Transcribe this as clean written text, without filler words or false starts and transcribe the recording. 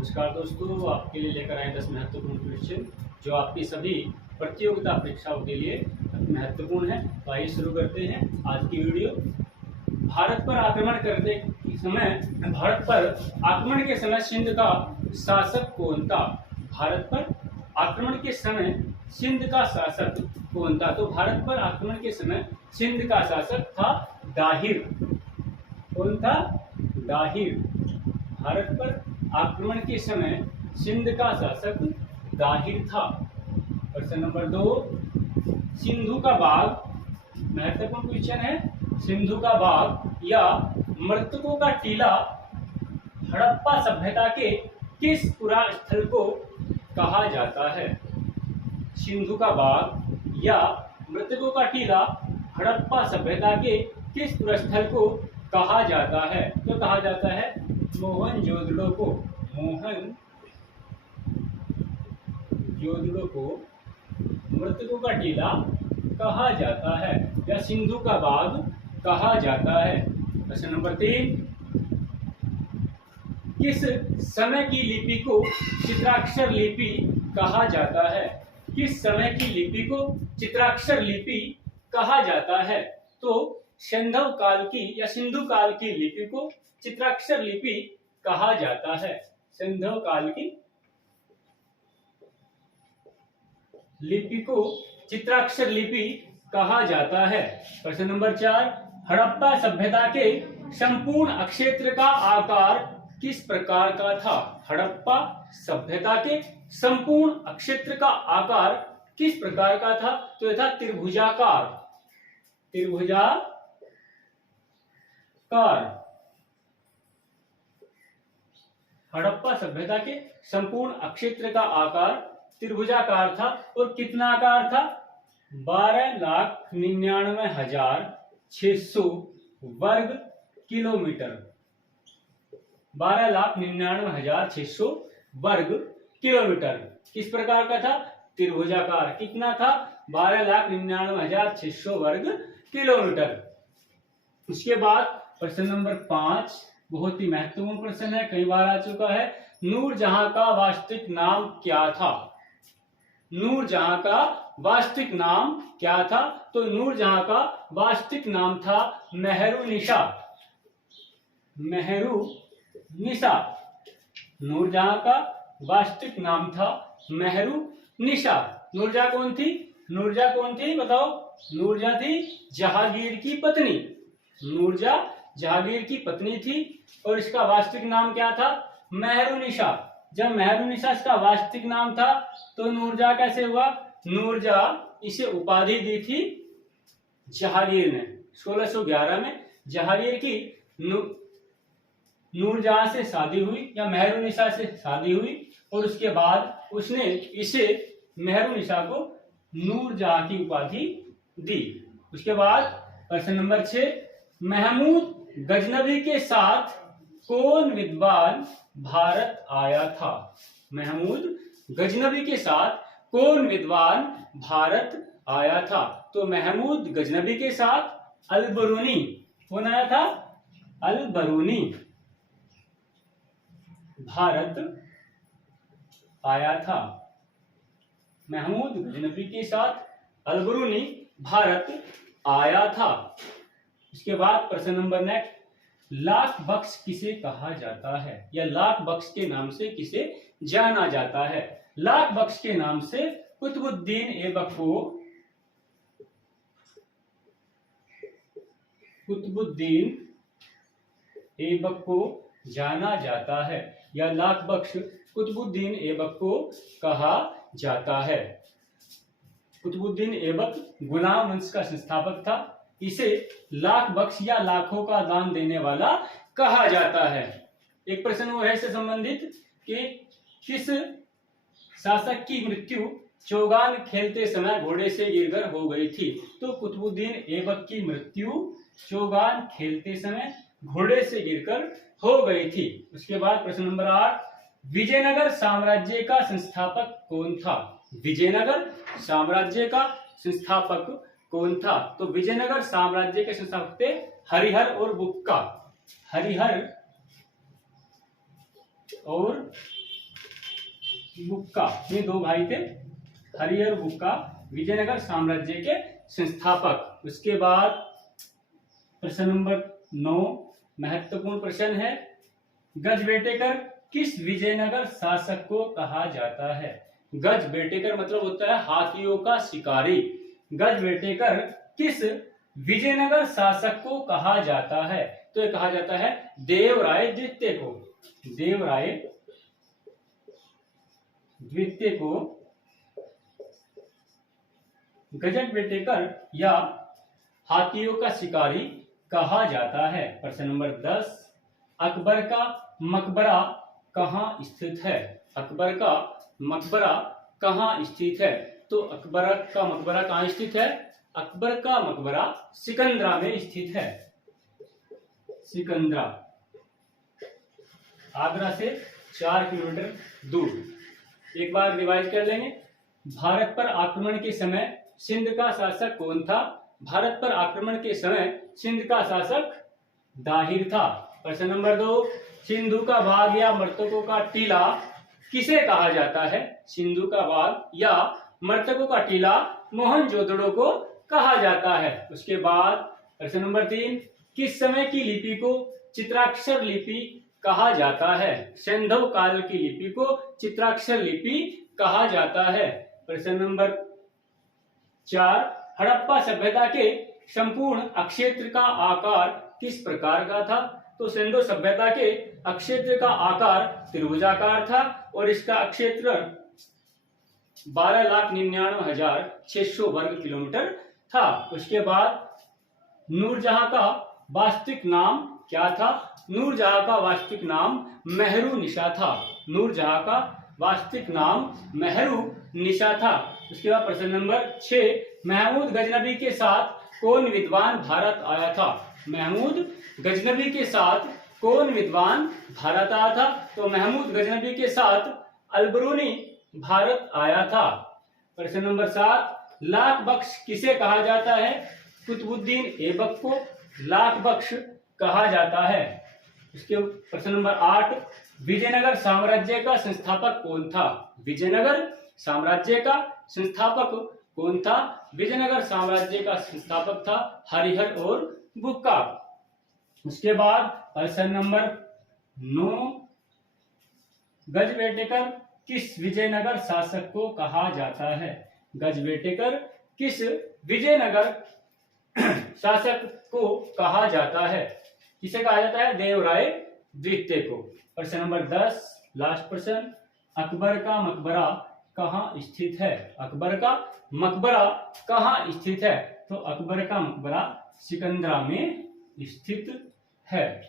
नमस्कार दोस्तों, आपके लिए लेकर आए 10 महत्वपूर्ण क्वेश्चन जो आपकी सभी प्रतियोगिता परीक्षाओं के लिए महत्वपूर्ण है। तो आइए शुरू करते हैं आज की वीडियो। भारत पर आक्रमण के समय सिंध का शासक कौन था? भारत पर आक्रमण के समय सिंध का शासक कौन था? तो भारत पर आक्रमण के समय सिंध का शासक था दाहिर। कौन था? दाहिर। भारत पर आक्रमण के समय सिंध का शासक दाहिर था। प्रश्न नंबर 2, सिंधु का बाग, महत्वपूर्ण क्वेश्चन है। सिंधु का बाग या मृतकों का टीला हड़प्पा सभ्यता के किस पुरा स्थल को कहा जाता है? सिंधु का बाग या मृतकों का टीला हड़प्पा सभ्यता के किस पुरा स्थल को कहा जाता है? तो कहा जाता है मोहनजोदड़ो को। मोहनजोदड़ो को मृतकों का टीला कहा जाता है या सिंधु का बाग कहा जाता है। प्रश्न नंबर 3, किस समय की लिपि को चित्राक्षर लिपि कहा जाता है? किस समय की लिपि को चित्राक्षर लिपि कहा जाता है? तो सैंधव काल की या सिंधु काल की लिपि को चित्राक्षर लिपि कहा जाता है। सैंधव काल की लिपि को चित्राक्षर लिपि कहा जाता है। प्रश्न नंबर 4, हड़प्पा सभ्यता के संपूर्ण अक्षेत्र का आकार किस प्रकार का था? हड़प्पा सभ्यता के संपूर्ण अक्षेत्र का आकार किस प्रकार का था? तो यह था त्रिभुजाकार। त्रिभुजाकार। हड़प्पा सभ्यता के संपूर्ण अक्षेत्र का आकार त्रिभुजाकार था। और कितना आकार था? 12,99,600 वर्ग किलोमीटर। 12,99,600 वर्ग किलोमीटर किस प्रकार का था? त्रिभुजाकार। कितना था? 12,99,600 वर्ग किलोमीटर। उसके बाद प्रश्न नंबर 5 बहुत ही महत्वपूर्ण प्रश्न है, कई बार आ चुका है। नूरजहां का वास्तविक नाम क्या था? नूरजहां का वास्तविक नाम क्या था? तो नूरजहां का वास्तविक नाम था मेहरुनिसा। मेहरुनिसा। नूरजहां का वास्तविक नाम था मेहरुनिसा। नूरजहां कौन थी? नूरजहां कौन थी बताओ? नूरजहां थी जहांगीर की पत्नी। नूरजहां जहांगीर की पत्नी थी और इसका वास्तविक नाम क्या था? मेहरुनिसा। जब मेहरुनिसा इसका वास्तविक नाम था तो नूरजहां कैसे हुआ? नूरजहां इसे उपाधि दी थी जहांगीर ने। 1611 में जहांगीर की नूरजहां से शादी हुई या मेहरुनिसा से शादी हुई और उसके बाद उसने इसे मेहरुनिसा को नूरजहां की उपाधि दी। उसके बाद प्रश्न नंबर 6, महमूद गजनबी के साथ कौन विद्वान भारत आया था? महमूद गजनबी के साथ कौन विद्वान भारत आया था? तो महमूद गजनबी के साथ अल-बरूनी। कौन आया था? अल-बरूनी भारत आया था। महमूद गजनबी के साथ अल-बरूनी भारत आया था। इसके बाद प्रश्न नंबर नेक्स्ट, लाख बख्श किसे कहा जाता है या लाख बख्श के नाम से किसे जाना जाता है? लाख बख्श के नाम से कुतुबुद्दीन ऐबक को जाना जाता है या लाख बख्श कुतुबुद्दीन ऐबक को कहा जाता है। कुतुबुद्दीन ऐबक गुलाम वंश का संस्थापक था। इसे लाख बख्श या लाखों का दान देने वाला कहा जाता है। एक प्रश्न वो है इससे संबंधित कि किस शासक की मृत्यु चौगान खेलते समय घोड़े से गिरकर हो गई थी? तो कुतुबुद्दीन ऐबक की मृत्यु चौगान खेलते समय घोड़े से गिरकर हो गई थी। उसके बाद प्रश्न नंबर 8, विजयनगर साम्राज्य का संस्थापक कौन था? विजयनगर साम्राज्य का संस्थापक कौन था? तो विजयनगर साम्राज्य के संस्थापक थे हरिहर और बुक्का। हरिहर और बुक्का, ये दो भाई थे, हरि और बुक्का, विजयनगर साम्राज्य के संस्थापक। उसके बाद प्रश्न नंबर 9 महत्वपूर्ण प्रश्न है, गजबेटेकर किस विजयनगर शासक को कहा जाता है? गजबेटेकर मतलब होता है हाथियों का शिकारी। गजबेटेकर किस विजयनगर शासक को कहा जाता है? तो ये कहा जाता है देवराय द्वितीय को। देवराय द्वितीय को गजबेटेकर या हाथियों का शिकारी कहा जाता है। प्रश्न नंबर 10 अकबर का मकबरा कहाँ स्थित है? अकबर का मकबरा कहाँ स्थित है? तो अकबर का मकबरा कहाँ स्थित है? अकबर का मकबरा सिकंदरा में स्थित है। सिकंदरा आगरा से 4 किलोमीटर दूर। एक बार रिवाइज कर लेंगे। भारत पर आक्रमण के समय सिंध का शासक कौन था? भारत पर आक्रमण के समय सिंध का शासक दाहिर था। प्रश्न नंबर 2 सिंधु का बाग या मर्तकों का टीला किसे कहा जाता है? सिंधु का बाग या मर्तकों का टीला मोहनजोदड़ो को कहा जाता है। उसके बाद प्रश्न नंबर 3 किस समय की लिपि को चित्राक्षर लिपि कहा जाता है? सिंधु काल की लिपि को चित्राक्षर लिपि कहा जाता है। प्रश्न नंबर 4 हड़प्पा सभ्यता के संपूर्ण अक्षेत्र का आकार किस प्रकार का था? तो सिंधु सभ्यता के अक्षेत्र का आकार त्रिभुजाकार था और इसका अक्षेत्र 12,99,600 वर्ग किलोमीटर था। उसके बाद नूरजहां का वास्तविक नाम क्या था? नूरजहां का वास्तविक नाम मेहरू निशा था। नूरजहां का वास्तविक नाम मेहरू निशा था। उसके बाद प्रश्न नंबर 6 महमूद गजनबी के साथ कौन विद्वान भारत आया था? महमूद गजनबी के साथ कौन विद्वान भारत आया था? तो महमूद गजनबी के साथ अलबरूनी भारत आया था। प्रश्न नंबर 7 लाख बख्श किसे कहा जाता है? कुतुबुद्दीन ऐबक को लाख बख्श कहा जाता है। इसके प्रश्न नंबर 8 विजयनगर साम्राज्य का संस्थापक कौन था? विजयनगर साम्राज्य का संस्थापक कौन था? विजयनगर साम्राज्य का संस्थापक था हरिहर और बुक्का। उसके बाद प्रश्न नंबर 9 गजबेटेकर किस विजयनगर शासक को कहा जाता है? गजबेटेकर किस विजयनगर शासक को कहा जाता है? किसे कहा जाता है? देवराय द्वितीय को। प्रश्न नंबर 10 लास्ट प्रश्न अकबर का मकबरा कहाँ स्थित है? अकबर का मकबरा कहाँ स्थित है? तो अकबर का मकबरा सिकंदरा में स्थित है।